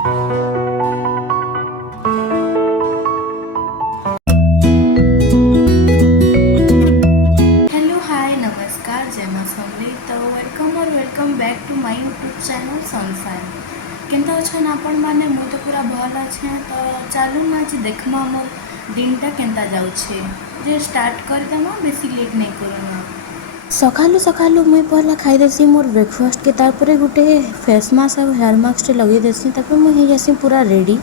Hello hi नमस्कार जय मां समरी तो welcome back to my YouTube channel संसार केनता अच्छन आपण माने मु तो पूरा भल अच्छे तो चलू आज देखमा मोर दिनटा केनता जाउछे जे स्टार्ट कर देमा बेसी लेट नहीं करना सकालू सकालू मुई पहला खाई देसी मोर ब्रेकफास्ट के तारपरे गुटे फेस मास्क और हेयर मास्क लगे देसी तापर मु ही जासी पूरा रेडी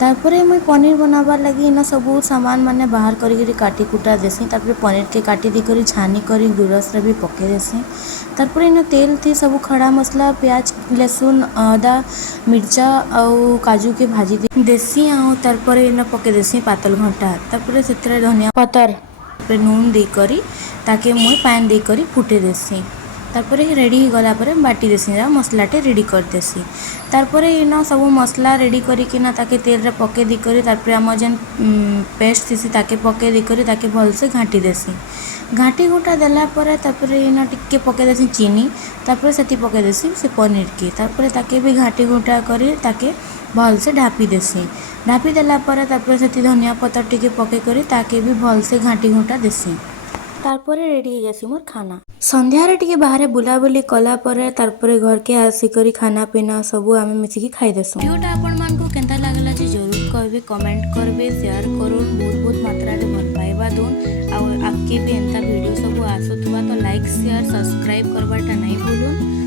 तारपरे मुई पनीर बनाबार लगी इना सबू सामान माने बाहर करी काटी कुटा देसी तारपरे पनीर के काटी दी करी छानी करी गुरस रे भी पके देसी तारपरे इना तेल थी सबू खड़ा मसला प्याज लहसुन आदा मिर्चा और काजू के भाजी देसी आउ तारपरे इना पके देसी पातल घंटा तारपरे सेतरे धनिया पतर तारपरे नून दे करी ताके मुई पानी दे करी फुटे देसी तारपरे रेडी हो गला परे बाटी देसी मसलाटे रेडी कर देसी तारपरे इना सब मसला रेडी करी ना ताके तेल रे पके दी करी तारपरे हम जेन पेस्ट थीसी ताके पके दी करी ताके भल से घाटी देसी घाटी घुटा देला परे तारपरे इना टिके पके देसी चीनी तारपरे सेती पके देसी से पनीर के तारपरे ताके भी घाटी घुटा करी ताके भल से ढापी देसी ढापी देला परे तारपरे सेती धनिया पत्तर टिके पके करी ताके भी भल से घाटी घुटा देसी तारपरे रेडी हो जासी मोर खाना संध्या रे टिके बाहर बुलाबुली कला परे तारपरे घर के आसी करी खाना पीना सबू आमे मिसिकी खाई देसु वीडियोटा आपण मान को केनता लागला जे जरूर कहबे कमेंट करबे शेयर करून बहुत मात्रा रे भल पाइबा दोन आ आपके भी एंता वीडियो सब आसुथबा तो लाइक शेयर सब्सक्राइब करबाटा नहीं भूलुन।